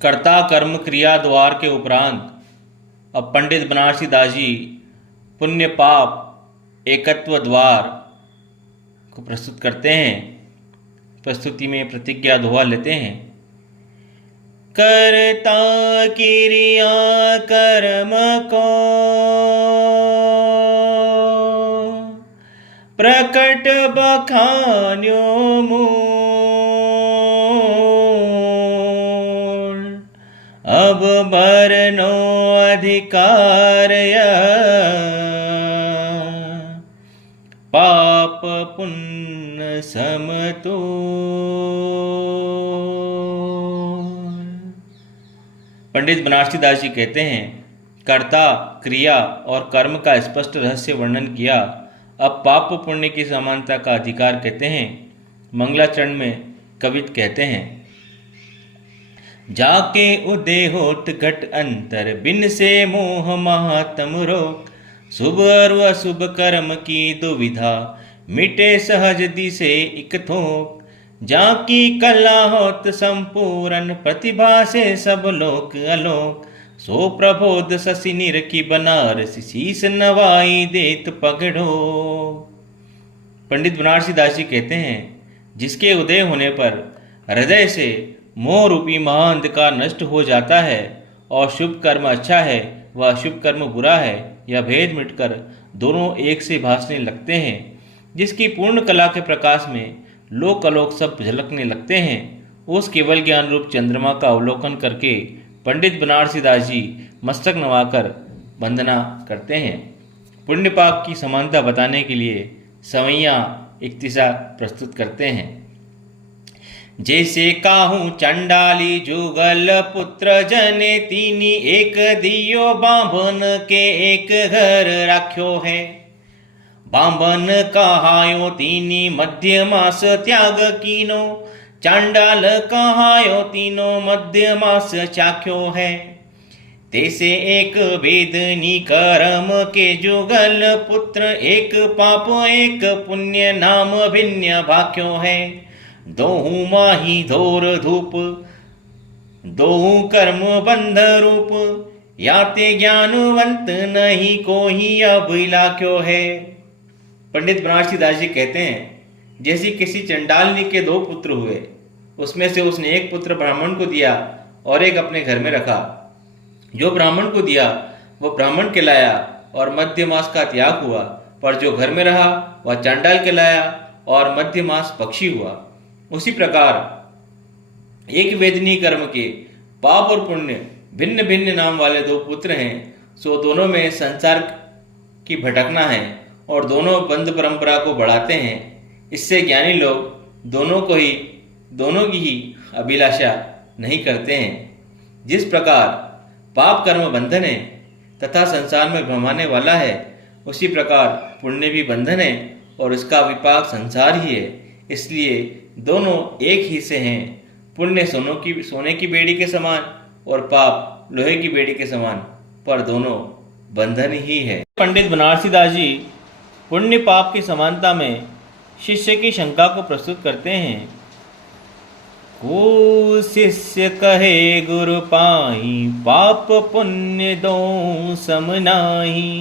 कर्ता कर्म क्रिया द्वार के उपरांत अब पंडित बनारसी दास जी पुण्य पाप एकत्व द्वार को प्रस्तुत करते हैं। प्रस्तुति में प्रतिज्ञा दोहा लेते हैं। कर्ता क्रिया कर्म को प्रकट बखान्यो मूल, अब बरनो अधिकार पाप पुण्य समतोल। पंडित बनारसी दास जी कहते हैं, कर्ता क्रिया और कर्म का स्पष्ट रहस्य वर्णन किया। अब पाप पुण्य की समानता का अधिकार कहते हैं। मंगलाचरण में कवित कहते हैं, जाके उदय होत घट अंतर बिन से मोह महात्म रोग, शुभ और अशुभ कर्म की दुविधा मिटे सहज दिसे इक थोक, जाकी कला होत संपूर्ण प्रतिभा से सब लोक अलोक, सो प्रबोध शशि निरखी बनारस शीस नवाई देत पगड़ो। पंडित बनारसी दास जी कहते हैं, जिसके उदय होने पर हृदय से मोह रूपी महाअंधकार नष्ट हो जाता है और शुभ कर्म अच्छा है व अशुभ कर्म बुरा है, यह भेद मिटकर दोनों एक से भासने लगते हैं, जिसकी पूर्ण कला के प्रकाश में लोक अलोक सब झलकने लगते हैं, उस केवल ज्ञान रूप चंद्रमा का अवलोकन करके पंडित बनारसी दास जी मस्तक नवाकर वंदना करते हैं। पुण्य पाप की समानता बताने के लिए सवैया इक्तिसा प्रस्तुत करते हैं। जैसे काहू चंडाली जुगल पुत्र जने तीनी, एक दियो बांभन के एक घर राख्यो है, बांभन कहायो तीनी मध्य मास त्याग कीनो, चांडाल कहायो तीनो मध्य मास चाख्यो है। तैसे एक वेदनी कर्म के जुगल पुत्र, एक पाप एक पुण्य नाम भिन्न भाख्यो है, दोहू माही धोर धूप दोहू कर्म बंध रूप, याते ज्ञानवंत नहीं कोही अभिलाख्यो है। पंडित बनारसी दास जी कहते हैं, जैसे किसी चंडालनी के दो पुत्र हुए, उसमें से उसने एक पुत्र ब्राह्मण को दिया और एक अपने घर में रखा। जो ब्राह्मण को दिया वह ब्राह्मण कहलाया और मध्य मास का त्याग हुआ, पर जो घर में रहा वह चांडाल कहलाया और मध्य मास पक्षी हुआ। उसी प्रकार एक वेदनीय कर्म के पाप और पुण्य भिन्न भिन्न नाम वाले दो पुत्र हैं, सो दोनों में संसार की भटकना है और दोनों बंध परंपरा को बढ़ाते हैं। इससे ज्ञानी लोग दोनों की ही अभिलाषा नहीं करते हैं। जिस प्रकार पाप कर्म बंधन है तथा संसार में भ्रमाने वाला है, उसी प्रकार पुण्य भी बंधन है और इसका विपाक संसार ही है। इसलिए दोनों एक ही से हैं। पुण्य सोने की बेड़ी के समान और पाप लोहे की बेड़ी के समान, पर दोनों बंधन ही है। पंडित बनारसी दास जी पुण्य पाप की समानता में शिष्य की शंका को प्रस्तुत करते हैं। को शिष्य कहे गुरु पाई, पाप पुण्य दो सम नाहि,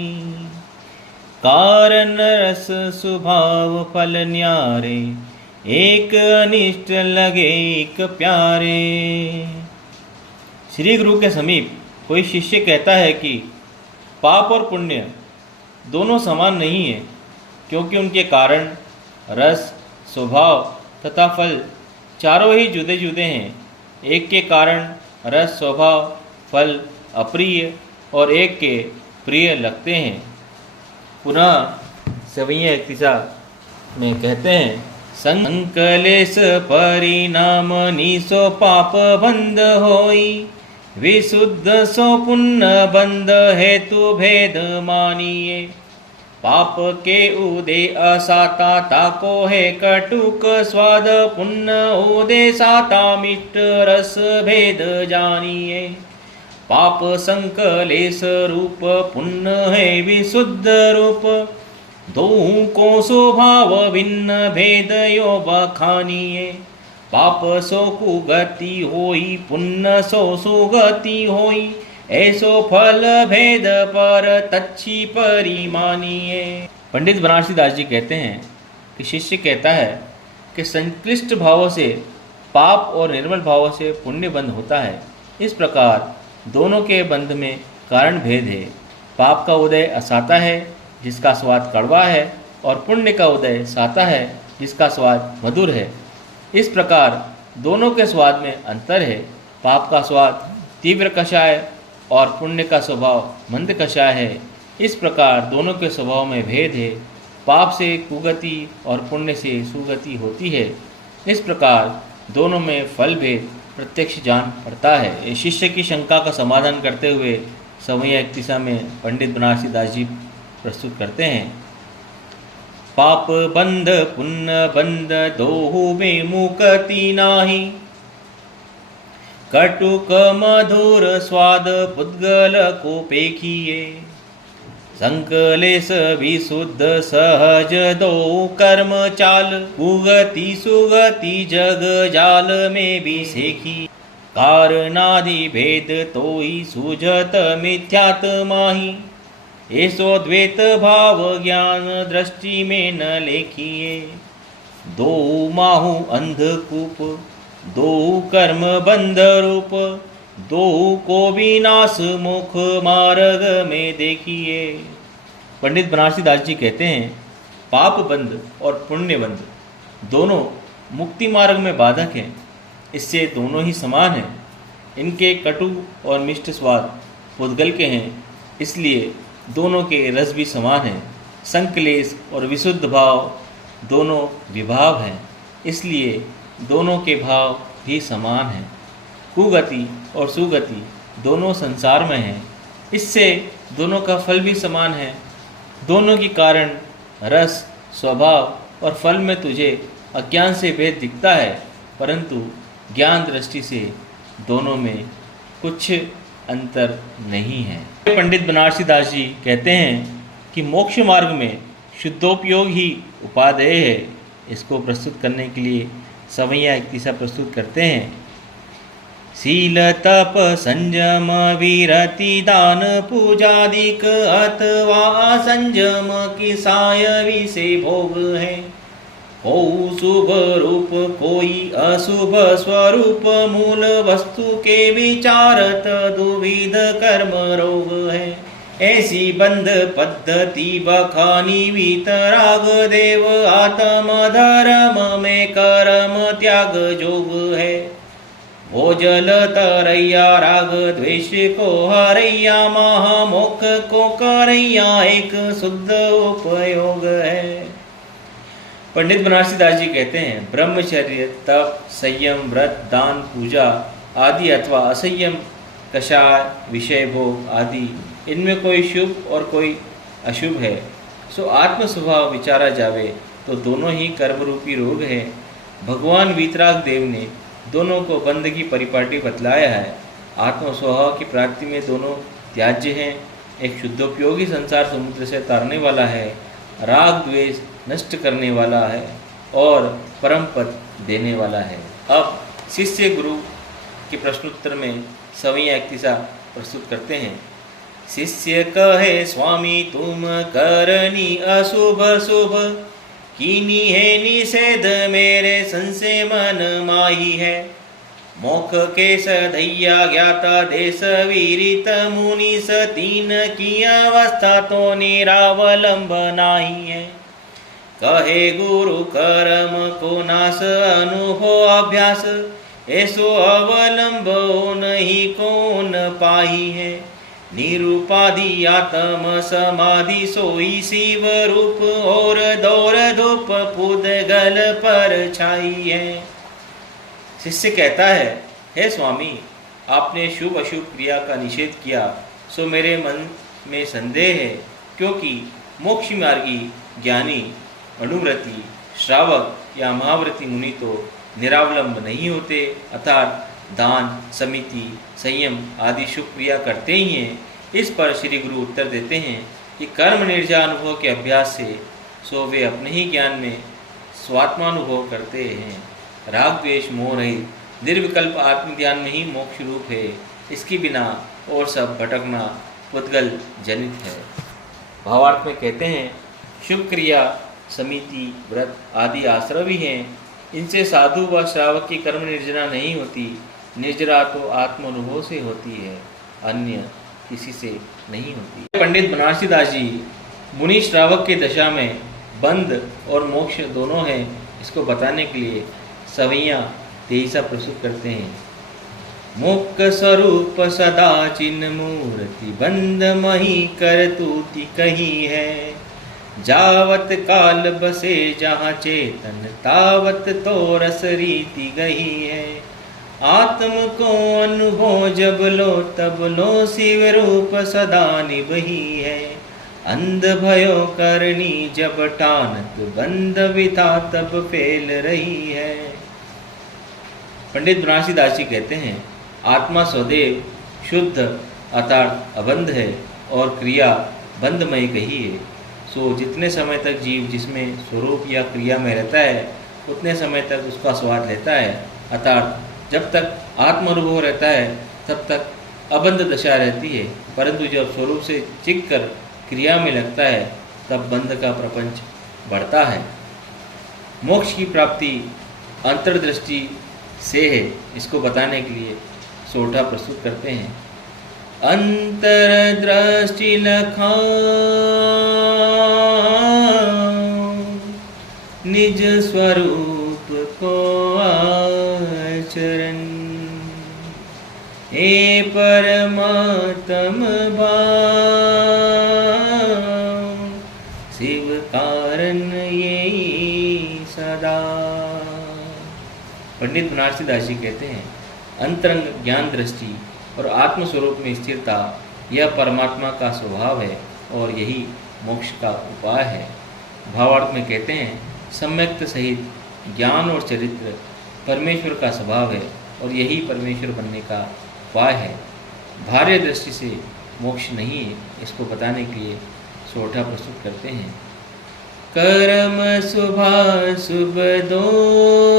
कारण रस स्वभाव फल न्यारे, एक अनिष्ट लगे एक प्यारे। श्री गुरु के समीप कोई शिष्य कहता है कि पाप और पुण्य दोनों समान नहीं है, क्योंकि उनके कारण रस स्वभाव तथा फल चारों ही जुदे जुदे हैं। एक के कारण रस स्वभाव फल अप्रिय और एक के प्रिय लगते हैं। पुनः सवैया इक्तिसा में कहते हैं, संकलेश परिणाम निसो पाप बंध होई, विशुद्ध सो पुण्य बंध हेतु भेद मानिए, पाप के उदे असाता ताको है कटुक स्वाद, पुण्य उदे साता मिष्ट रस भेद जानिए, पाप संकलेश रूप पुण्य है विशुद्ध रूप, दो को स्वभाव भिन्न भेद यो बखानिए, पाप सो कुगति होई, पुण्य सो सुगति होई, ऐसो फल भेद पर तच्छी परिमानिए। पंडित बनारसी दास जी कहते हैं कि शिष्य कहता है कि संक्लिष्ट भावों से पाप और निर्मल भावों से पुण्य बंध होता है। इस प्रकार दोनों के बंध में कारण भेद है। पाप का उदय असाता है जिसका स्वाद कड़वा है, और पुण्य का उदय साता है जिसका स्वाद मधुर है। इस प्रकार दोनों के स्वाद में अंतर है। पाप का स्वाद तीव्र कषाय और पुण्य का स्वभाव मंद कषाय है। इस प्रकार दोनों के स्वभाव में भेद है। पाप से कुगति और पुण्य से सुगति होती है। इस प्रकार दोनों में फल भेद प्रत्यक्ष जान पड़ता है। शिष्य की शंका का समाधान करते हुए सवैया 31 में पंडित बनारसी दास जी प्रस्तुत करते हैं। पाप बंध पुण्य बंध दोहु में मुक्ति नाही, कटुक मधुर स्वाद पुद्गल को पेखिए। संकलेश विशुद्ध सहज दो कर्म चाल, उगति सुगति जग जाल में भी सेखी। कारणादि भेद तोई सूझत मिथ्यात माही, ऐसो द्वैत भाव ज्ञान दृष्टि में न लेखिए। दो माहु अंधकूप, दो कर्म बंध रूप, दो को विनाश मुख मार्ग में देखिए। पंडित बनारसी दास जी कहते हैं, पाप बंध और पुण्य बंध दोनों मुक्ति मार्ग में बाधक हैं। इससे दोनों ही समान हैं। इनके कटु और मिष्ट स्वाद पुद्गल के हैं, इसलिए दोनों के रस भी समान हैं। संकलेश और विशुद्ध भाव दोनों विभाव हैं, इसलिए दोनों के भाव भी समान हैं। कुगति और सुगति दोनों संसार में हैं, इससे दोनों का फल भी समान है। दोनों के कारण रस, स्वभाव और फल में तुझे अज्ञान से भेद दिखता है, परंतु ज्ञान दृष्टि से दोनों में कुछ अंतर नहीं है। पंडित बनारसी दास जी कहते हैं कि मोक्ष मार्ग में शुद्धोपयोग ही उपादेय है। इसको प्रस्तुत करने के लिए सवैया 31 प्रस्तुत करते हैं। शील तप संयम विरति दान पूजादिक अथवा संयम की साय विषय भोग है। कोई शुभ रूप कोई अशुभ स्वरूप, मूल वस्तु के विचारत दुविध कर्म रोग है। ऐसी बंध पद्धति बखानी वितराग देव, आत्म धर्म में कर्म त्याग जोग है। भोजल तरैया राग द्वेष को हरैया, महामोक्ष को करैया एक शुद्ध उपयोग है। पंडित बनारसी दास जी कहते हैं, ब्रह्मचर्य, तप, संयम, व्रत, दान, पूजा आदि अथवा असंयम, कषाय, विषय भोग आदि, इनमें कोई शुभ और कोई अशुभ है। सो आत्म स्वभाव विचारा जावे तो दोनों ही कर्म रूपी रोग है। भगवान वीतराग देव ने दोनों को बंध की परिपाटी बतलाया है। आत्म स्वभाव की प्राप्ति में दोनों त्याज्य हैं। एक शुद्धोपयोगी संसार समुद्र से तारने वाला है, राग द्वेष नष्ट करने वाला है और परम पद देने वाला है। अब शिष्य गुरु के प्रश्नोत्तर में सवैया 31 प्रस्तुत करते हैं। शिष्य कहे स्वामी तुम करनी अशुभ शुभ, कीनी है निषेध मेरे संशय मन माही है। मोख के सधैया ज्ञाता देश वीरित मुनीस, तीन की अवस्था तो निरावलंब नाही है। कहे गुरु कर्म को नाश अनुभव अभ्यास, ऐसो अवलंब नहीं कौन पाई है। निरूपाधि आत्म समाधि सोई शिव रूप, और दौर धूप पुद्गल पर छाई है। शिष्य कहता है, हे स्वामी, आपने शुभ अशुभ क्रिया का निषेध किया, सो मेरे मन में संदेह है, क्योंकि मोक्ष मार्गी ज्ञानी, अनुव्रती, श्रावक या महाव्रती मुनि तो निरावलंब नहीं होते, अर्थात दान, समिति, संयम आदि शुभ क्रिया करते ही हैं। इस पर श्री गुरु उत्तर देते हैं कि कर्म निर्जा अनुभव के अभ्यास से सो वे अपने ही ज्ञान में स्वात्मानुभव करते हैं। राग द्वेष मोह रहित निर्विकल्प आत्मज्ञान में ही मोक्ष रूप है। इसके बिना और सब भटकना पुद्गल जनित है। भावार्थ में कहते हैं, शुभ क्रिया, समिति, व्रत आदि आश्रय भी हैं। इनसे साधु व श्रावक की कर्म निर्जना नहीं होती। निर्जरा तो आत्मानुभव से होती है, अन्य किसी से नहीं होती। पंडित बनारसी दास जी मुनि श्रावक की दशा में बंध और मोक्ष दोनों हैं, इसको बताने के लिए सवैया तेईसा प्रस्तुत करते हैं। मोक्ष स्वरूप सदा चिन्ह मूर्ति बंध मही कर तूति कही है। जावत काल बसे जहाँ चेतन तावत तो रस रीति गही है। आत्म को अनुभव जब लो तब लो शिव रूप सदा निभही है। अंध भयो करनी जब टानत बंध विथा तब फेल रही है। पंडित बनारसी दास जी कहते हैं, आत्मा स्वदेव शुद्ध अर्थात अबंध है और क्रिया बंधमय कही है। सो जितने समय तक जीव जिसमें स्वरूप या क्रिया में रहता है उतने समय तक उसका स्वाद लेता है, अर्थात जब तक आत्मानुभव रहता है तब तक अबंध दशा रहती है। परंतु जब स्वरूप से चिक कर क्रिया में लगता है तब बंध का प्रपंच बढ़ता है। मोक्ष की प्राप्ति अंतर्दृष्टि से है, इसको बताने के लिए सोठा प्रस्तुत करते हैं। अंतर्दृष्टि लखा निज स्वरूप को आचरण। ए परमात्म भाव शिव कारण ये सदा। पंडित बनारसी दास जी कहते हैं, अंतरंग ज्ञान दृष्टि और आत्मस्वरूप में स्थिरता यह परमात्मा का स्वभाव है और यही मोक्ष का उपाय है। भावार्थ में कहते हैं, सम्यक्त सहित ज्ञान और चरित्र परमेश्वर का स्वभाव है और यही परमेश्वर बनने का उपाय है। भार्य दृष्टि से मोक्ष नहीं है, इसको बताने के लिए सोठा प्रस्तुत करते हैं। कर्म शुभाशुभ दोई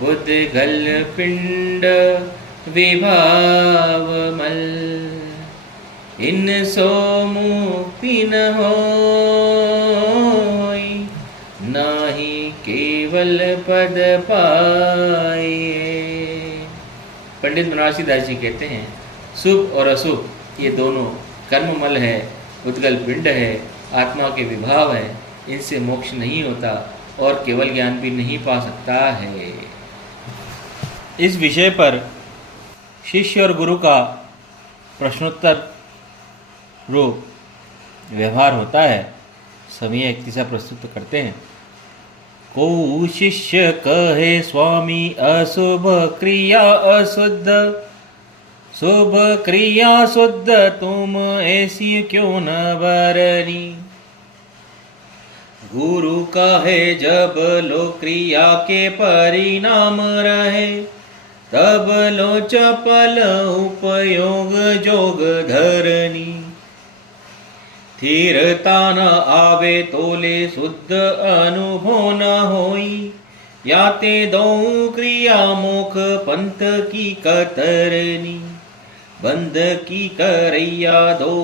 पुद्गल पिंड विभाव मल। इन सो मुक्ति न होई नाही केवल पद पाए। पंडित बनारसी दास जी कहते हैं, शुभ और अशुभ ये दोनों कर्ममल है, उद्गल पिंड है, आत्मा के विभाव है। इनसे मोक्ष नहीं होता और केवल ज्ञान भी नहीं पा सकता है। इस विषय पर शिष्य और गुरु का प्रश्नोत्तर रूप व्यवहार होता है। सभी एक तीसरा प्रस्तुत करते हैं। को शिष्य कहे स्वामी अशुभ क्रिया अशुद्ध, शुभ क्रिया शुद्ध तुम ऐसी क्यों न बरनी। गुरु कहे जब लो क्रिया के परिणाम रहे, तब लो चपल उपयोग जोग धरनी। स्थिरता न आवे तोले शुद्ध अनुभव न होई, याते दो क्रिया मोख पंथ की कतरनी। बंध की करैया दो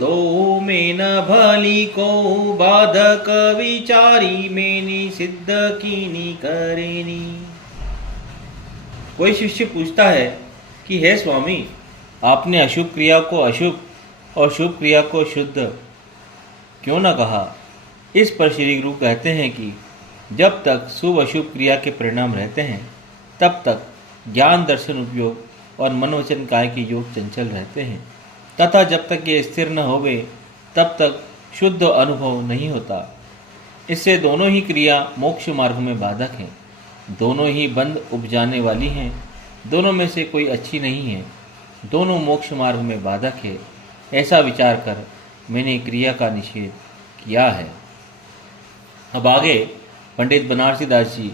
दो में न भली को, बाधक विचारी में निषिद्ध कीनी करेनी। कोई शिष्य पूछता है कि हे स्वामी, आपने अशुभ क्रिया को अशुभ और शुभ क्रिया को शुद्ध क्यों न कहा। इस पर श्री गुरु कहते हैं कि जब तक शुभ अशुभ क्रिया के परिणाम रहते हैं तब तक ज्ञान दर्शन उपयोग और मनोवचन काय के योग चंचल रहते हैं, तथा जब तक ये स्थिर न होवे तब तक शुद्ध अनुभव नहीं होता। इससे दोनों ही क्रिया मोक्ष मार्ग में बाधक हैं, दोनों ही बंध उपजाने वाली हैं, दोनों में से कोई अच्छी नहीं है, दोनों मोक्ष मार्ग में बाधक है। ऐसा विचार कर मैंने क्रिया का निषेध किया है। अब आगे पंडित बनारसी दास जी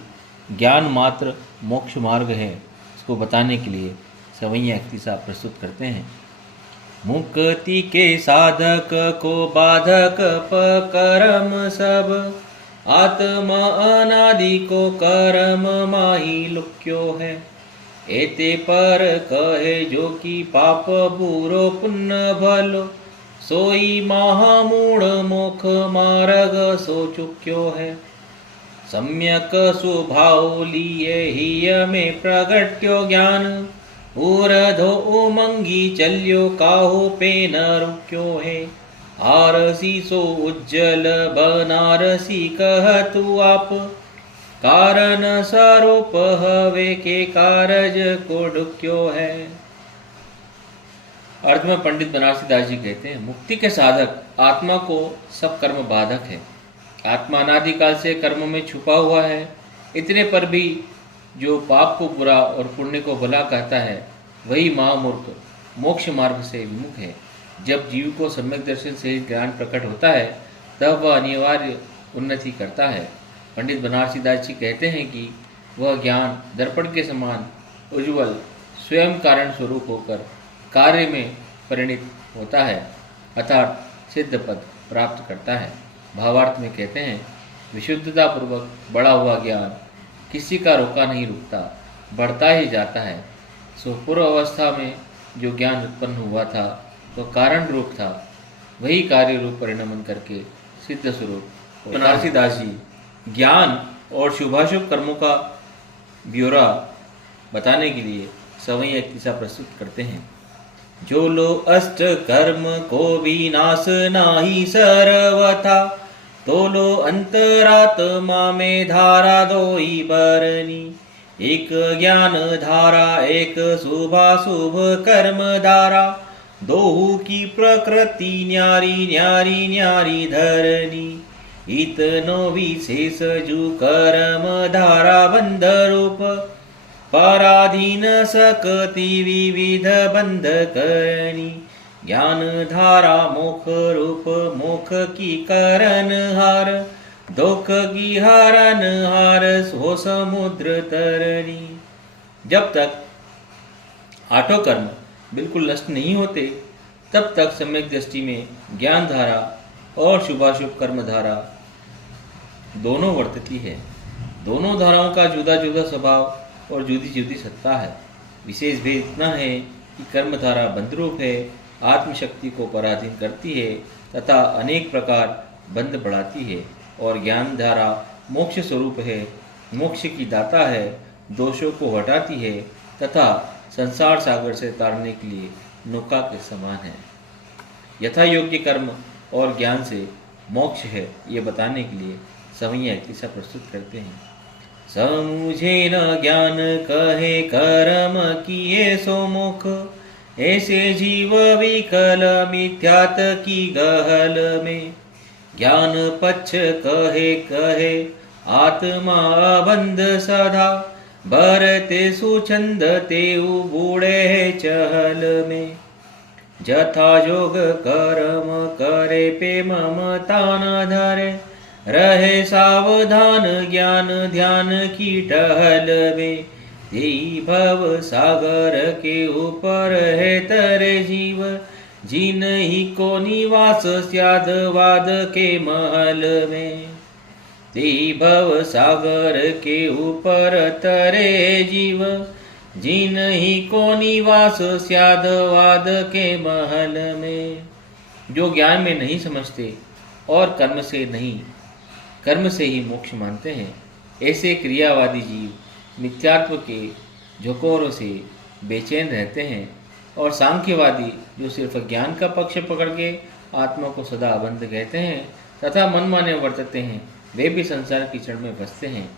ज्ञान मात्र मोक्ष मार्ग है, इसको बताने के लिए सवैया इक्तिसा प्रस्तुत करते हैं। मुक्ति के साधक को बाधक पकर्म सब, आत्मा अनादि को कर्म माही लुक्यो है। एते पर कहे जो कि पाप बुरो पुण्य भलो, सोई महामूढ़ मोख मार्ग सो चुक्यो है। सम्यक स्वभाव लिए ही में प्रगट्यो ज्ञान, ऊर्धो उमंगी चल्यो काहू पे न रुक्यो है। आरसी सो उज्जल बनारसी कहतु आप, कारण स्वरूप हवे के कारज को ढुक्यो है। अर्थ में पंडित बनारसी दास जी कहते हैं, मुक्ति के साधक आत्मा को सब कर्म बाधक है। आत्मा अनादिकाल से कर्म में छुपा हुआ है। इतने पर भी जो पाप को बुरा और पुण्य को भला कहता है, वही महामूर्ख मोक्ष मार्ग से विमुख है। जब जीव को सम्यक दर्शन से ज्ञान प्रकट होता है, तब वह अनिवार्य उन्नति करता है। पंडित बनारसी दास जी कहते हैं कि वह ज्ञान दर्पण के समान उज्ज्वल स्वयं कारण स्वरूप होकर कार्य में परिणित होता है, अर्थात सिद्ध पद प्राप्त करता है। भावार्थ में कहते हैं, विशुद्धता पूर्वक बढ़ा हुआ ज्ञान किसी का रोका नहीं रुकता, बढ़ता ही जाता है। सो पूर्व अवस्था में जो ज्ञान उत्पन्न हुआ था वह कारण रूप था, वही कार्य रूप परिणमन करके सिद्ध स्वरूप। बनारसी दास जी ज्ञान और शुभाशुभ कर्मों का ब्यौरा बताने के लिए सवैया किस्सा प्रस्तुत करते हैं। जो लो अष्ट कर्म को विनाश नाही सर्वथा, तो लो अंतरात्मा में धारा दोई बरनी। एक ज्ञान धारा एक शुभाशुभ कर्म धारा, दोहू की प्रकृति न्यारी न्यारी न्यारी धरनी। इतनो विशेष जु कर्म धारा बंध रूप, पराधीन सकति विविध बंध करनी। ज्ञान धारा मोख रूप मोख की करन हार, दुख की हरन हार सो समुद्र तरनी। जब तक आठों कर्म बिल्कुल नष्ट नहीं होते, तब तक सम्यक दृष्टि में ज्ञान धारा और शुभाशुभ कर्म धारा दोनों वर्तती है। दोनों धाराओं का जुदा जुदा स्वभाव और जुदी जुदी सत्ता है। विशेष भेद इतना है कि कर्म धारा बंधरूप है, आत्मशक्ति को पराधीन करती है तथा अनेक प्रकार बंध बढ़ाती है, और ज्ञान धारा मोक्ष स्वरूप है, मोक्ष की दाता है, दोषों को हटाती है तथा संसार सागर से तारने के लिए नौका के समान है। यथा योग्य कर्म और ज्ञान से मोक्ष है, ये बताने के लिए सवैया किस्सा प्रस्तुत करते हैं। समुझे न ज्ञान कहे कर्म किए सो मुख, ऐसे जीव विकल मिथ्यात की गहल में। ज्ञान पक्ष कहे कहे आत्मा बंध सदा, भरते सुछंद तेऊ बूढ़े चहल में। जथा योग कर्म करे पे ममता न धरे, रहे सावधान ज्ञान ध्यान की टहल में। यही भव सागर के ऊपर है तरे जीव, जिन ही को निवास स्याद वाद के महल में। यही भव सागर के ऊपर तरे जीव, जिन ही को निवास स्याद वाद के महल में। जो ज्ञान में नहीं समझते और कर्म से ही मोक्ष मानते हैं, ऐसे क्रियावादी जीव मिथ्यात्व के झकोरों से बेचैन रहते हैं, और सांख्यवादी जो सिर्फ ज्ञान का पक्ष पकड़ के आत्मा को सदा अबंध कहते हैं तथा मनमाने वर्तते हैं, वे भी संसार की चरण में फंसते हैं।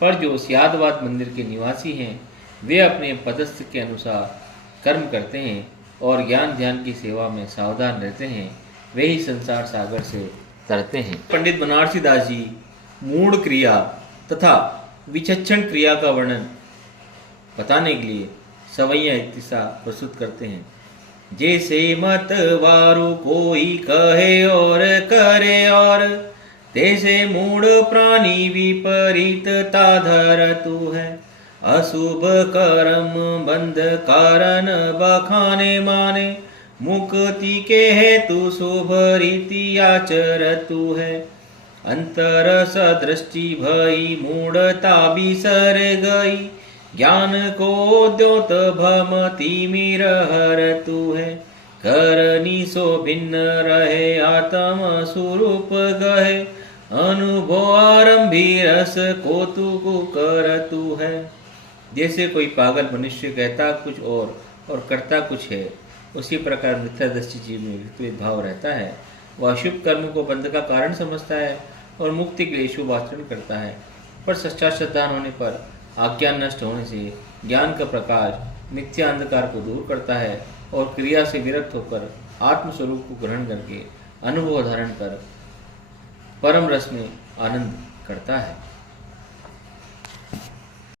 पर जो स्यादवाद मंदिर के निवासी हैं, वे अपने पदस्थ के अनुसार कर्म करते हैं और ज्ञान ध्यान की सेवा में सावधान रहते हैं, वे ही संसार सागर से तरते हैं। पंडित बनारसी दास जी मूढ़ क्रिया तथा विचक्षण क्रिया का वर्णन बताने के लिए सवैया किस्सा प्रस्तुत करते हैं। जैसे मत वारु कोई कहे और करे और, तैसे मूढ़ प्राणी विपरीतता धरतु है। अशुभ कर्म बंध कारण बखाने माने, मुक्ति के हेतु शुभ रीति आचरतु है। अंतर सदृष्टि भई मूढ़ता बिसर गई, ज्ञान को द्योत भम तिमिर हर तू है, करनी सो भिन्न रहे आत्म स्वरूप गहे, अनुभव आरंभी रस को तू कर तू है। जैसे कोई पागल मनुष्य कहता कुछ और करता कुछ है, उसी प्रकार मिथ्यादृष्टि जीव में विपरीत भाव रहता है। वह शुभ कर्म को बंध का कारण समझता है और मुक्ति के लिए शुभ आचरण करता है, पर सच्चा श्रद्धान होने पर आज्ञान नष्ट होने से ज्ञान का प्रकाश मिथ्या अंधकार को दूर करता है और क्रिया से विरक्त होकर आत्मस्वरूप को ग्रहण करके अनुभव धारण कर परम रस में आनंद करता है।